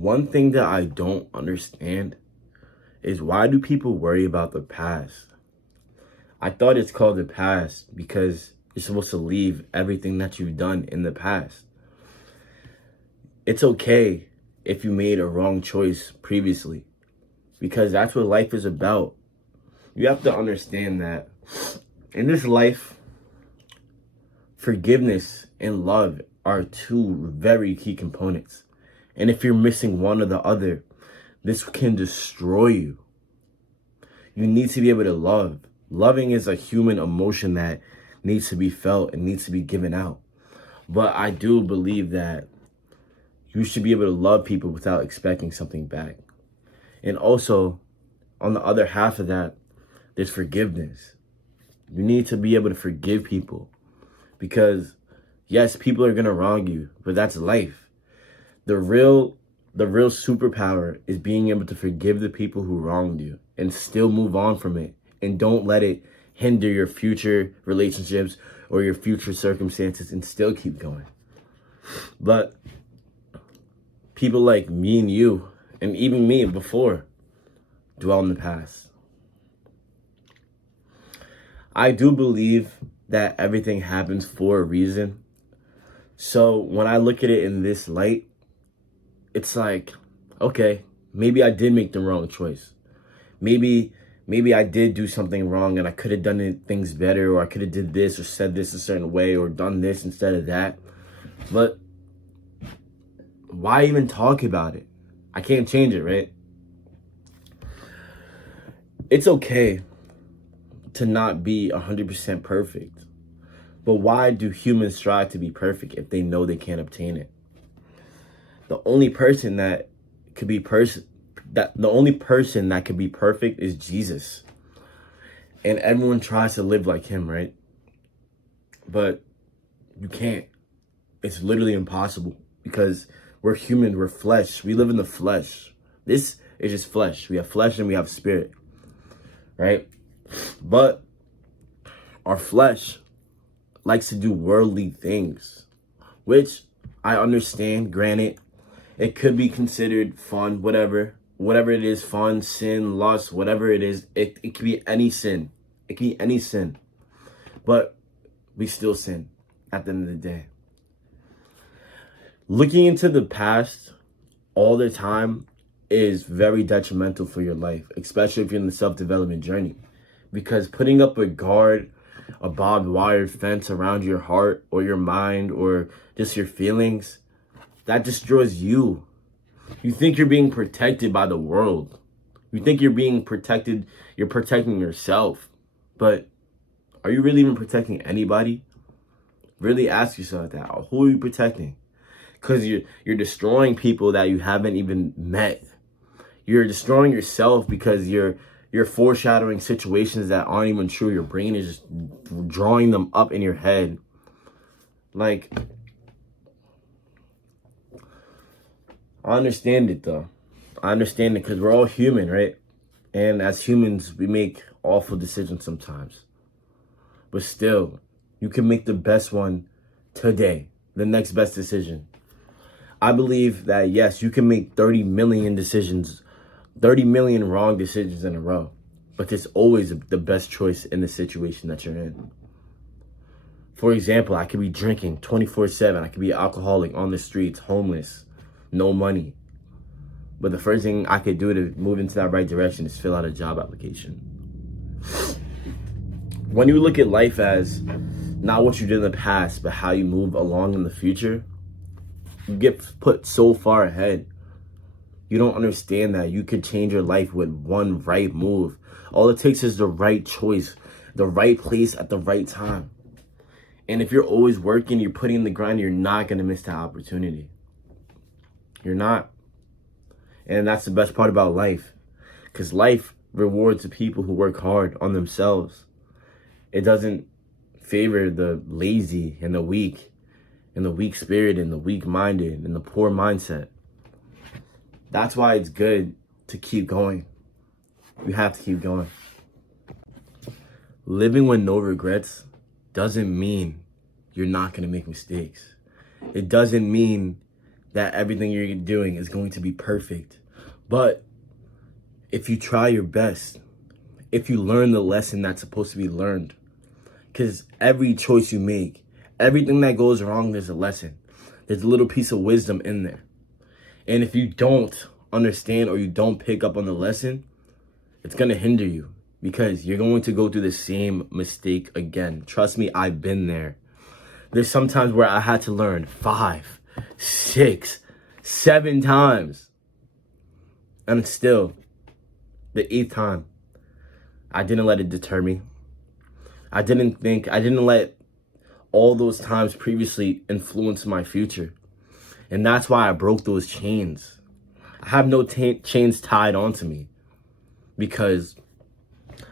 One thing that I don't understand is why do people worry about the past? I thought it's called the past because you're supposed to leave everything that you've done in the past. It's okay if you made a wrong choice previously because that's what life is about. You have to understand that in this life, forgiveness and love are two very key components. And if you're missing one or the other, this can destroy you. You need to be able to love. Loving is a human emotion that needs to be felt and needs to be given out. But I do believe that you should be able to love people without expecting something back. And also, on the other half of that, there's forgiveness. You need to be able to forgive people because, yes, people are going to wrong you, but that's life. The real superpower is being able to forgive the people who wronged you and still move on from it. And don't let it hinder your future relationships or your future circumstances and still keep going. But people like me and you, and even me before, dwell in the past. I do believe that everything happens for a reason. So when I look at it in this light, it's like, okay, maybe I did make the wrong choice. Maybe I did do something wrong and I could have done things better, or I could have did this or said this a certain way or done this instead of that. But why even talk about it? I can't change it, right? It's okay to not be 100% perfect. But why do humans strive to be perfect if they know they can't obtain it? The only person that could be perfect is Jesus. And everyone tries to live like him, right? But you can't. It's literally impossible because we're human, we're flesh. We live in the flesh. This is just flesh. We have flesh and we have spirit, right? But our flesh likes to do worldly things, which I understand. Granted, it could be considered fun, whatever it is, fun, sin, lust, whatever it is. It could be any sin. It could be any sin. But we still sin at the end of the day. Looking into the past all the time is very detrimental for your life, especially if you're in the self-development journey. Because putting up a guard, a barbed wire fence around your heart or your mind or just your feelings, that destroys you. You think you're being protected by the world. You think you're being protected, you're protecting yourself. But are you really even protecting anybody? Really ask yourself that. Who are you protecting? Because you're destroying people that you haven't even met. You're destroying yourself because you're foreshadowing situations that aren't even true. Your brain is just drawing them up in your head. Like, I understand it though. I understand it because we're all human, right? And as humans, we make awful decisions sometimes. But still, you can make the best one today, the next best decision. I believe that, yes, you can make 30 million decisions, 30 million wrong decisions in a row. But there's always the best choice in the situation that you're in. For example, I could be drinking 24/7. I could be an alcoholic on the streets, homeless, no money. But the first thing I could do to move into that right direction is fill out a job application. When you look at life as not what you did in the past, but how you move along in the future, you get put so far ahead. You don't understand that you could change your life with one right move. All it takes is the right choice, the right place at the right time. And if you're always working, you're putting in the grind, you're not going to miss that opportunity. You're not. And that's the best part about life. Because life rewards the people who work hard on themselves. It doesn't favor the lazy and the weak spirited and the weak minded and the poor mindset. That's why it's good to keep going. You have to keep going. Living with no regrets doesn't mean you're not going to make mistakes. It doesn't mean that everything you're doing is going to be perfect. But if you try your best, if you learn the lesson that's supposed to be learned, because every choice you make, everything that goes wrong, there's a lesson. There's a little piece of wisdom in there. And if you don't understand or you don't pick up on the lesson, it's going to hinder you because you're going to go through the same mistake again. Trust me, I've been there. There's some times where I had to learn 5, 6, 7 times. And still, the 8th time, I didn't let it deter me. I didn't let all those times previously influence my future. And that's why I broke those chains. I have no chains tied onto me because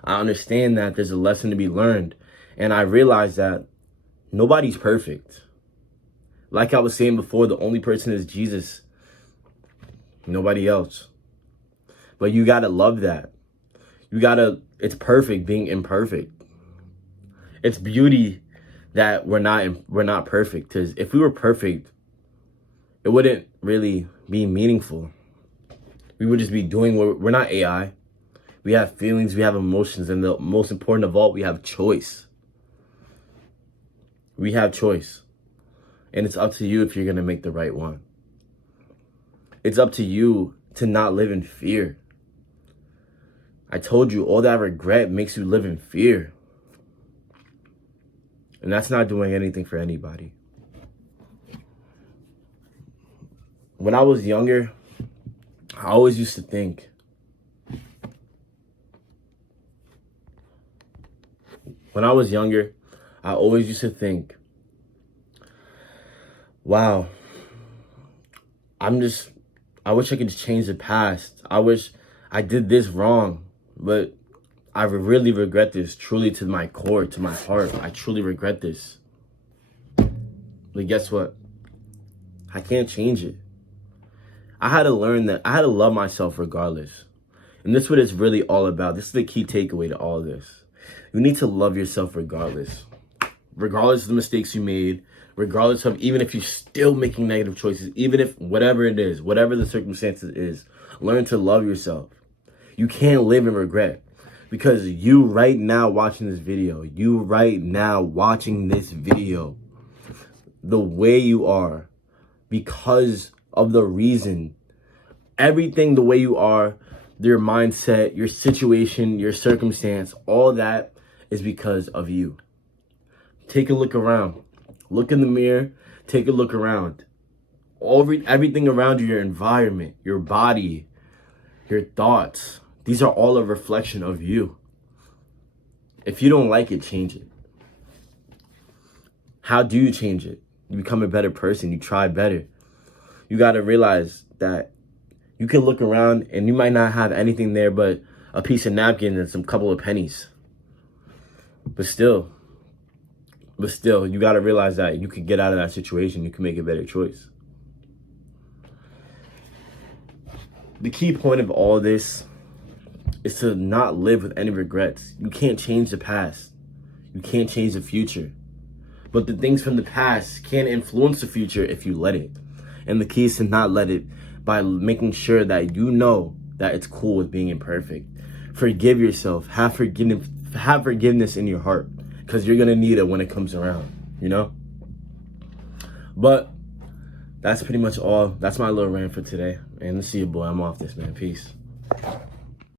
I understand that there's a lesson to be learned. And I realize that nobody's perfect. Like I was saying before, the only person is Jesus. Nobody else. But you gotta love that. It's perfect being imperfect. It's beauty that we're not perfect. Because if we were perfect, it wouldn't really be meaningful. We would just be doing what we're not AI. We have feelings, we have emotions, and the most important of all, we have choice. We have choice. And it's up to you if you're going to make the right one. It's up to you to not live in fear. I told you, all that regret makes you live in fear. And that's not doing anything for anybody. When I was younger, I always used to think, wow, I wish I could just change the past. I wish I did this wrong, but I really regret this, truly to my core, to my heart. I truly regret this. But guess what? I can't change it. I had to learn that I had to love myself regardless. And this is what it's really all about. This is the key takeaway to all of this. You need to love yourself regardless. Regardless of the mistakes you made, regardless of even if you're still making negative choices, even if whatever it is, whatever the circumstances is, learn to love yourself. You can't live in regret. Because you right now watching this video, the way you are, because of the reason, everything the way you are, your mindset, your situation, your circumstance, all that is because of you. Take a look around. Look in the mirror. Take a look around. Everything around you, your environment, your body, your thoughts, these are all a reflection of you. If you don't like it, change it. How do you change it? You become a better person. You try better. You got to realize that you can look around and you might not have anything there but a piece of napkin and some couple of pennies. But still, you got to realize that you could get out of that situation. You can make a better choice. The key point of all this is to not live with any regrets. You can't change the past. You can't change the future. But the things from the past can influence the future if you let it. And the key is to not let it by making sure that you know that it's cool with being imperfect. Forgive yourself. Have forgiveness in your heart because you're going to need it when it comes around, you know? But that's pretty much all. That's my little rant for today. And let's see you, boy. I'm off this, man. Peace.